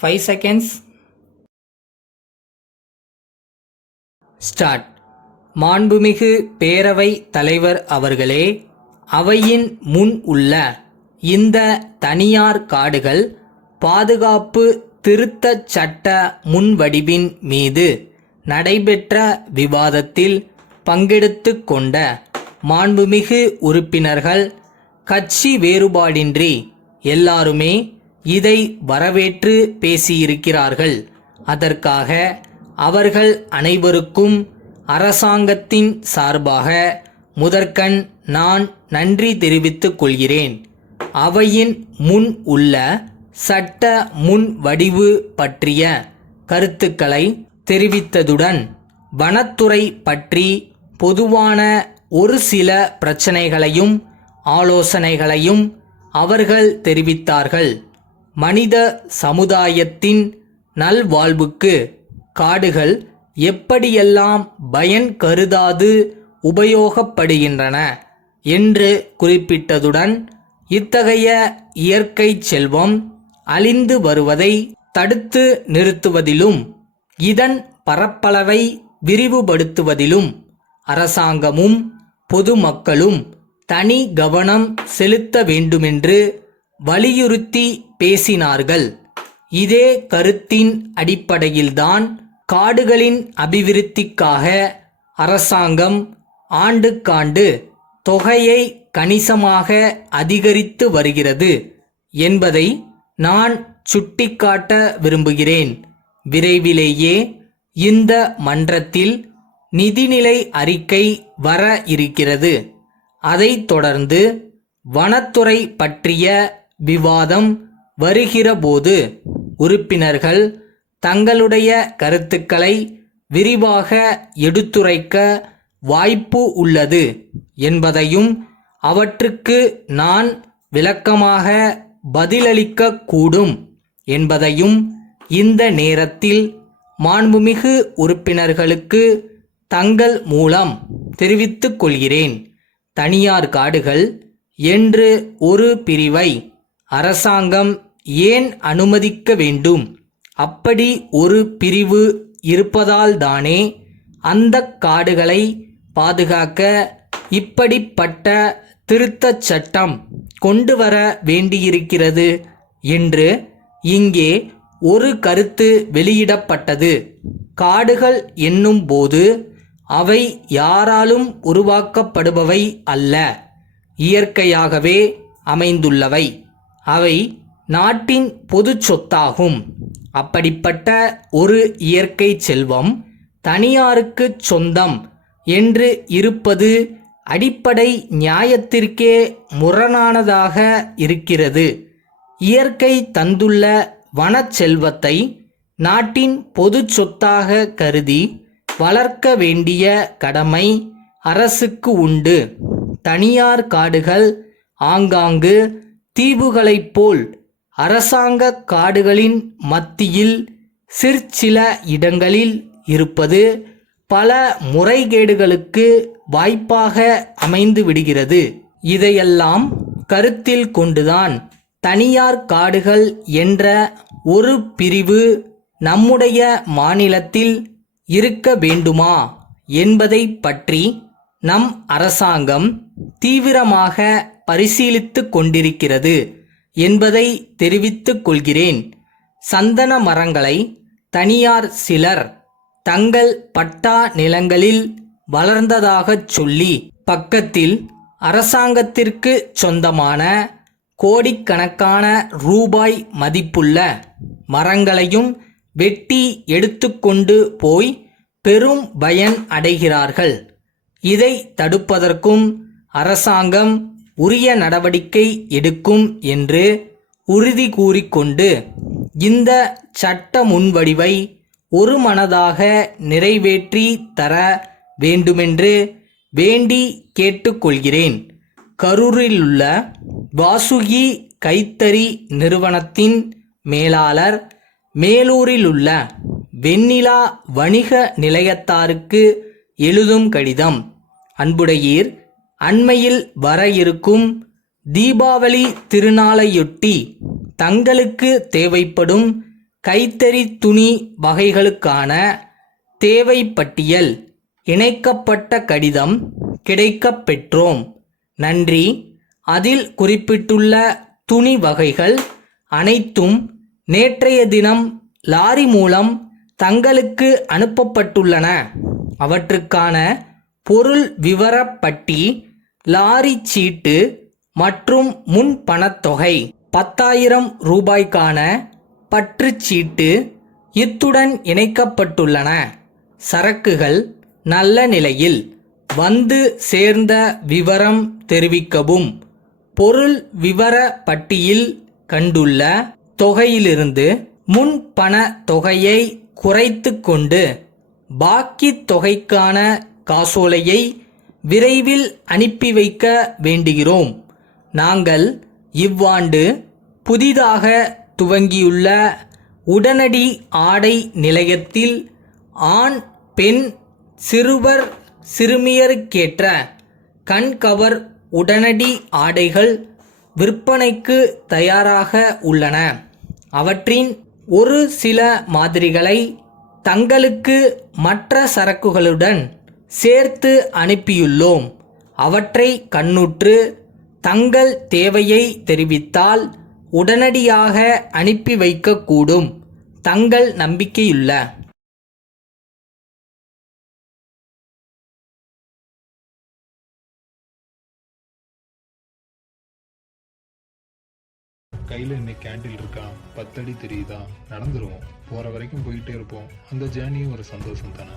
5 seconds. Start. மாண்புமிகு பேரவை தலைவர் அவர்களே, அவையின் முன் உள்ள இந்த தனியார் காடுகள் பாதுகாப்பு திருத்தச் சட்ட முன்வடிவின் மீது நடைபெற்ற விவாதத்தில் பங்கெடுத்துக் கொண்ட மாண்புமிகு உறுப்பினர்கள் கட்சி வேறுபாடின்றி எல்லாருமே இதை வரவேற்று பேசியிருக்கிறார்கள். அதற்காக அவர்கள் அனைவருக்கும் அரசாங்கத்தின் சார்பாக முதற்கண் நான் நன்றி தெரிவித்துக் கொள்கிறேன். அவையின் முன் உள்ள சட்ட முன்வடிவு பற்றிய கருத்துக்களை தெரிவித்ததுடன் வனத்துறை பற்றி பொதுவான ஒரு சில பிரச்சனைகளையும் ஆலோசனைகளையும் அவர்கள் தெரிவித்தார்கள். மனித சமுதாயத்தின் நல்வாழ்வுக்கு காடுகள் எப்படியெல்லாம் பயன் கருதாது உபயோகப்படுகின்றன என்று குறிப்பிட்டதுடன் இத்தகைய இயற்கை செல்வம் அழிந்து வருவதை தடுத்து நிறுத்துவதிலும் இதன் பரப்பளவை விரிவுபடுத்துவதிலும் அரசாங்கமும் பொதுமக்களும் தனி கவனம் செலுத்த வேண்டுமென்று வலியுறுத்தி பேசினார்கள். இதே கருத்தின் அடிப்படையில்தான் காடுகளின் அபிவிருத்திக்காக அரசாங்கம் ஆண்டுக்காண்டு தொகையை கணிசமாக அதிகரித்து வருகிறது என்பதை நான் சுட்டிக்காட்ட விரும்புகிறேன். விரைவிலேயே இந்த மன்றத்தில் நிதிநிலை அறிக்கை வர இருக்கிறது. அதைத் தொடர்ந்து வனத்துறை பற்றிய விவாதம் வருகிறபோது உறுப்பினர்கள் தங்களுடைய கருத்துக்களை விரிவாக எடுத்துரைக்க வாய்ப்பு உள்ளது என்பதையும் அவற்றுக்கு நான் விளக்கமாக பதிலளிக்க கூடும் என்பதையும் இந்த நேரத்தில் மாண்புமிகு உறுப்பினர்களுக்கு தங்கள் மூலம் தெரிவித்துக் கொள்கிறேன். தனியார் காடுகள் என்று ஒரு பிரிவை அரசாங்கம் ஏன் அனுமதிக்க வேண்டும்? அப்படி ஒரு பிரிவு இருப்பதால்தானே அந்த காடுகளை பாதுகாக்க இப்படிப்பட்ட திருத்தச் சட்டம் கொண்டு வர வேண்டியிருக்கிறது என்று இங்கே ஒரு கருத்து வெளியிடப்பட்டது. காடுகள் என்னும் போது அவை யாராலும் உருவாக்கப்படுபவை அல்ல, இயற்கையாகவே அமைந்துள்ளவை. அவை நாட்டின் பொது சொத்தாகும். அப்படிப்பட்ட ஒரு இயற்கை செல்வம் தனியாருக்கு சொந்தம் என்று இருப்பது அடிப்படை நியாயத்திற்கே முரணானதாக இருக்கிறது. இயற்கை தந்துள்ள வனச்செல்வத்தை நாட்டின் பொது சொத்தாக கருதி வளர்க்க வேண்டிய கடமை அரசுக்கு உண்டு. தனியார் காடுகள் ஆங்காங்கு தீவுகளைப் போல் அரசாங்க காடுகளின் மத்தியில் சிற்சில இடங்களில் இருப்பது பல முறைகேடுகளுக்கு வாய்ப்பாக அமைந்து விடுகிறது. இதையெல்லாம் கருத்தில் கொண்டுதான் தனியார் காடுகள் என்ற ஒரு பிரிவு நம்முடைய மாநிலத்தில் இருக்க வேண்டுமா என்பதை பற்றி நம் அரசாங்கம் தீவிரமாக பரிசீலித்து கொண்டிருக்கிறது என்பதை தெரிவித்துக் கொள்கிறேன். சந்தன மரங்களை தனியார் சிலர் தங்கள் பட்டா நிலங்களில் வளர்ந்ததாகச் சொல்லி பக்கத்தில் அரசாங்கத்திற்கு சொந்தமான கோடிக்கணக்கான ரூபாய் மதிப்புள்ள மரங்களையும் வெட்டி எடுத்துக்கொண்டு போய் பெரும் பயன் அடைகிறார்கள். இதை தடுப்பதற்கும் அரசாங்கம் உரிய நடவடிக்கை எடுக்கும் என்று உறுதி கூறிக்கொண்டு இந்த சட்ட முன்வடிவை ஒருமனதாக நிறைவேற்றி தர வேண்டுமென்று வேண்டி கேட்டுக்கொள்கிறேன். கரூரிலுள்ள வாசுகி கைத்தறி நிறுவனத்தின் மேலாளர் மேலூரிலுள்ள வெண்ணிலா வணிக நிலையத்தாருக்கு எழுதும் கடிதம். அன்புடையீர், அண்மையில் வர இருக்கும் தீபாவளி திருநாளையொட்டி தங்களுக்கு தேவைப்படும் கைத்தறி துணி வகைகளுக்கான தேவை பட்டியல் இணைக்கப்பட்ட கடிதம் கிடைக்கப் பெற்றோம். நன்றி. அதில் குறிப்பிட்டுள்ள துணி வகைகள் அனைத்தும் நேற்றைய தினம் லாரி மூலம் தங்களுக்கு அனுப்பப்பட்டுள்ளன. அவற்றுக்கான பொருள் விவரப்பட்டி, லாரி சீட்டு மற்றும் முன் பணத்தொகை 10,000 ரூபாய்க்கான பற்றுச்சீட்டு இத்துடன் இணைக்கப்பட்டுள்ளன. சரக்குகள் நல்ல நிலையில் வந்து சேர்ந்த விவரம் தெரிவிக்கவும். பொருள் விவர பட்டியில் கண்டுள்ள தொகையிலிருந்து முன் பண தொகையை குறைத்து கொண்டு பாக்கி தொகைக்கான காசோலையை விரைவில் அனுப்பி வைக்க வேண்டுகிறோம். நாங்கள் இவ்வாண்டு புதிதாக துவங்கியுள்ள உடனடி ஆடை நிலையத்தில் ஆண், பெண், சிறுவர், சிறுமியருக்கேற்ற கண்கவர் உடனடி ஆடைகள் விற்பனைக்கு தயாராக உள்ளன. அவற்றின் ஒரு சில மாதிரிகளை தங்களுக்கு மற்ற சரக்குகளுடன் சேர்த்து அனுப்பியுள்ளோம். அவற்றை கண்ணுற்று தங்கள் தேவையை தெரிவித்தால் உடனடியாக அனுப்பி வைக்கக்கூடும். தங்கள் நம்பிக்கையுள்ள கையில் இன்னைக்கு கேண்டில் இருக்கா, 10 அடி தெரியுதா, நடந்துருவோம். போகிற வரைக்கும் போயிட்டே இருப்போம். அந்த ஜேர்னியும் ஒரு சந்தோஷம் தானே.